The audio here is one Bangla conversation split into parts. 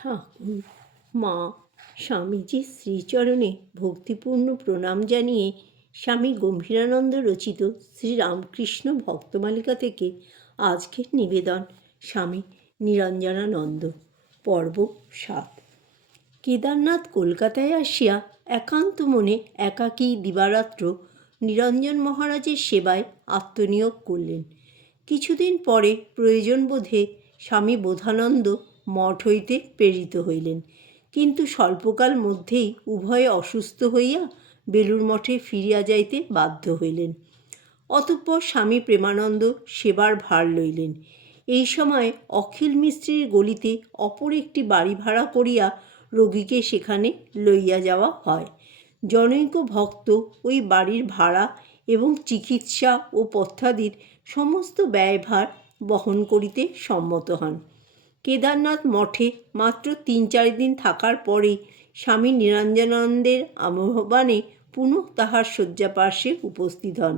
ঠাকুর মা স্বামীজির শ্রীচরণে ভক্তিপূর্ণ প্রণাম জানিয়ে স্বামী গম্ভীরানন্দ রচিত শ্রীরামকৃষ্ণ ভক্তমালিকা থেকে আজকের নিবেদন স্বামী নিরঞ্জনানন্দ। পর্ব 7। কেদারনাথ কলকাতায় আসিয়া একান্ত মনে একাকী দিবারাত্র নিরঞ্জন মহারাজের সেবায় আত্মনিয়োগ করলেন। কিছুদিন পরে প্রয়োজন বোধে স্বামী বোধানন্দ মঠ হইতে প্রেরিত হইলেন, কিন্তু স্বল্পকাল মধ্যেই উভয়ে অসুস্থ হইয়া বেলুড় মঠে ফিরিয়া যাইতে বাধ্য হইলেন। অতঃপর স্বামী প্রেমানন্দ সেবার ভার লইলেন। এই সময় অখিল মিস্ত্রির গলিতে অপর একটি বাড়ি ভাড়া করিয়া রোগীকে সেখানে লইয়া যাওয়া হয়। জনৈক ভক্ত ওই বাড়ির ভাড়া এবং চিকিৎসা ও পথ্যাদির সমস্ত ব্যয়ভার বহন করিতে সম্মত হন। কেদারনাথ মঠে মাত্র 3-4 দিন থাকার পরেই স্বামী নিরঞ্জনানন্দের আহ্বানে পুনঃ তাহার শয্যাপার্শ্বে উপস্থিত হন,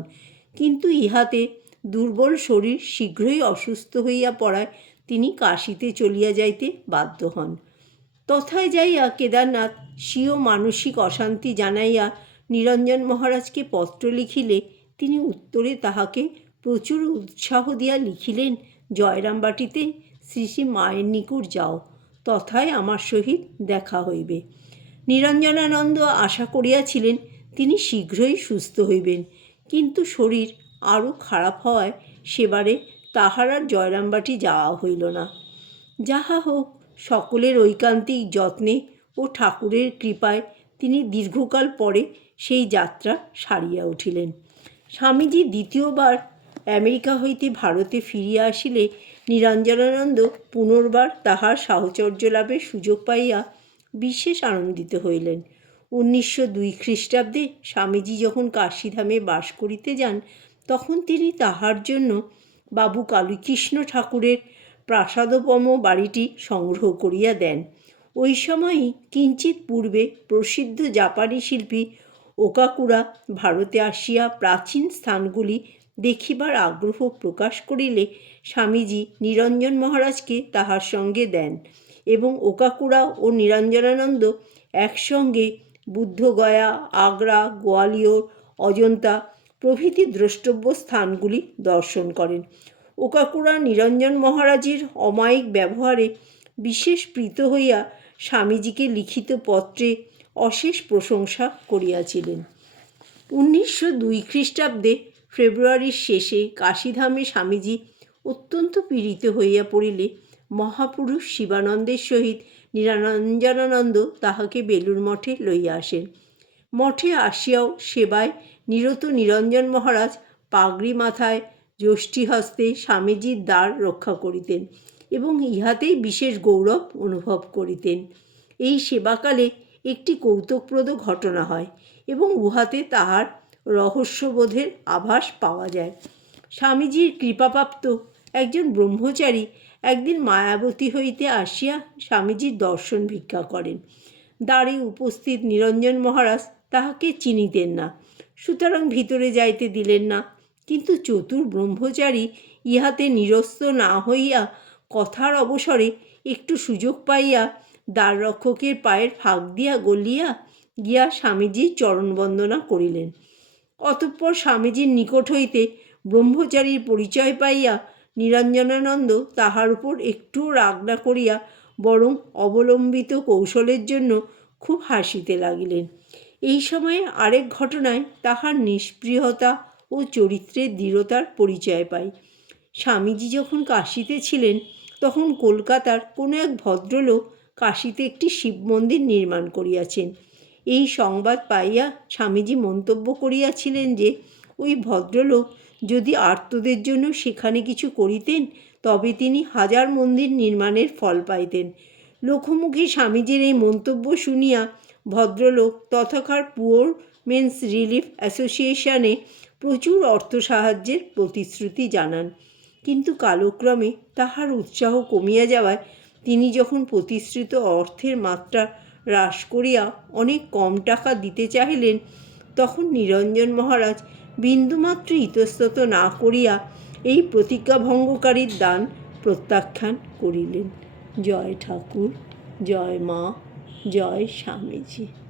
কিন্তু ইহাতে দুর্বল শরীর শীঘ্রই অসুস্থ হইয়া পড়ায় তিনি কাশীতে চলিয়া যাইতে বাধ্য হন। তথায় যাইয়া কেদারনাথ স্বীয় মানসিক অশান্তি জানাইয়া নিরঞ্জন মহারাজকে পত্র লিখিলে তিনি উত্তরে তাহাকে প্রচুর উৎসাহ দিয়া লিখিলেন, জয়রামবাটিতে শ্রী শ্রী মায়ের নিকট যাও, তথায় আমার সহিত দেখা হইবে। নিরঞ্জনানন্দ আশা করিয়াছিলেন তিনি শীঘ্রই সুস্থ হইবেন, কিন্তু শরীর আরও খারাপ হওয়ায় সেবারে তাহার আর জয়রামবাটি যাওয়া হইল না। যাহা হোক, সকলের ঐকান্তিক যত্নে ও ঠাকুরের কৃপায় তিনি দীর্ঘকাল পরে সেই যাত্রা সারিয়া উঠিলেন। স্বামীজি দ্বিতীয়বার আমেরিকা হইতে ভারতে ফিরিয়া আসিলে নিরঞ্জনানন্দ পুনর্বার তাহার সাহচর্য লাভের সুযোগ পাইয়া বিশেষ আনন্দিত হইলেন। 1902 খ্রিস্টাব্দে স্বামীজি যখন কাশীধামে বাস করিতে যান, তখন তিনি তাহার জন্য বাবু কালীকৃষ্ণ ঠাকুরের প্রাসাদোপম বাড়িটি সংগ্রহ করিয়া দেন। ওই সময়ই কিঞ্চিত পূর্বে প্রসিদ্ধ জাপানি শিল্পী ওকাকুরা ভারতে আসিয়া প্রাচীন স্থানগুলি দেখিবার আগ্রহ প্রকাশ করিলে স্বামীজি নিরঞ্জন মহারাজকে তাহার সঙ্গে দেন এবং ওকাকুরা ও নিরঞ্জনানন্দ একসঙ্গে বুদ্ধগয়া, আগ্রা, গোয়ালিয়র, অজন্তা প্রভৃতি দ্রষ্টব্য স্থানগুলি দর্শন করেন। ওকাকুরা নিরঞ্জন মহারাজের অমায়িক ব্যবহারে বিশেষ প্রীত হইয়া স্বামীজিকে লিখিত পত্রে অশেষ প্রশংসা করিয়াছিলেন। 1902 খ্রিস্টাব্দে ফেব্রুয়ারির শেষে কাশীধামে স্বামীজি অত্যন্ত পীড়িত হইয়া পড়িলে মহাপুরুষ শিবানন্দের সহিত নিরঞ্জনানন্দ তাহাকে বেলুড় মঠে লইয়া আসেন। মঠে আসিয়াও সেবায় নিরত নিরঞ্জন মহারাজ পাগড়ি মাথায় যষ্টিহস্তে স্বামীজির দ্বার রক্ষা করিতেন এবং ইহাতেই বিশেষ গৌরব অনুভব করিতেন। এই সেবাকালে একটি কৌতুকপ্রদ ঘটনা হয় এবং উহাতে তাহার রহস্যবোধের আভাস পাওয়া যায়। স্বামীজির কৃপাপ্রাপ্ত একজন ব্রহ্মচারী একদিন মায়াবতী হইতে আসিয়া স্বামীজির দর্শন ভিক্ষা করেন। দ্বারে উপস্থিত নিরঞ্জন মহারাজ তাহাকে চিনিতেন না, সুতরাং ভিতরে যাইতে দিলেন না। কিন্তু চতুর ব্রহ্মচারী ইহাতে নিরস্ত না হইয়া কথার অবসরে একটু সুযোগ পাইয়া দ্বাররক্ষকের পায়ের ফাঁক দিয়া গলিয়া গিয়া স্বামীজির চরণবন্দনা করিলেন। অতঃপর স্বামীজির নিকট হইতে ব্রহ্মচারীর পরিচয় পাইয়া নিরঞ্জনানন্দ তাহার উপর একটুও রাগ না করিয়া বরং অবলম্বিত কৌশলের জন্য খুব হাসিতে লাগিলেন। এই সময়ে আরেক ঘটনায় তাহার নিষ্পৃহতা ও চরিত্রের দৃঢ়তার পরিচয় পাই। স্বামীজি যখন কাশীতে ছিলেন, তখন কলকাতার কোনো এক ভদ্রলোক কাশীতে একটি শিব মন্দির নির্মাণ করিয়াছেন। এই সংবাদ পাইয়া স্বামীজি মন্তব্য করিয়াছিলেন যে ওই ভদ্রলোক যদি আর্তদের জন্য সেখানে কিছু করিতেন, তবে তিনি 1000 মন্দির নির্মাণের ফল পাইতেন। লোকমুখে স্বামীজির এই মন্তব্য শুনিয়া ভদ্রলোক তথাকার পুওর মেন্স রিলিফ অ্যাসোসিয়েশনে প্রচুর অর্থ সাহায্যের প্রতিশ্রুতি জানান, কিন্তু কালক্রমে তাহার উৎসাহ কমিয়া যাওয়ায় তিনি যখন প্রতিশ্রুত অর্থের মাত্রা হ্রাস করিয়া অনেক কম টাকা দিতে চাহিলেন, তখন নিরঞ্জন মহারাজ বিন্দুমাত্র ইতস্তত না করিয়া এই প্রতিজ্ঞাভঙ্গকারীর দান প্রত্যাখ্যান করিলেন। জয় ঠাকুর, জয় মা, জয় স্বামীজি।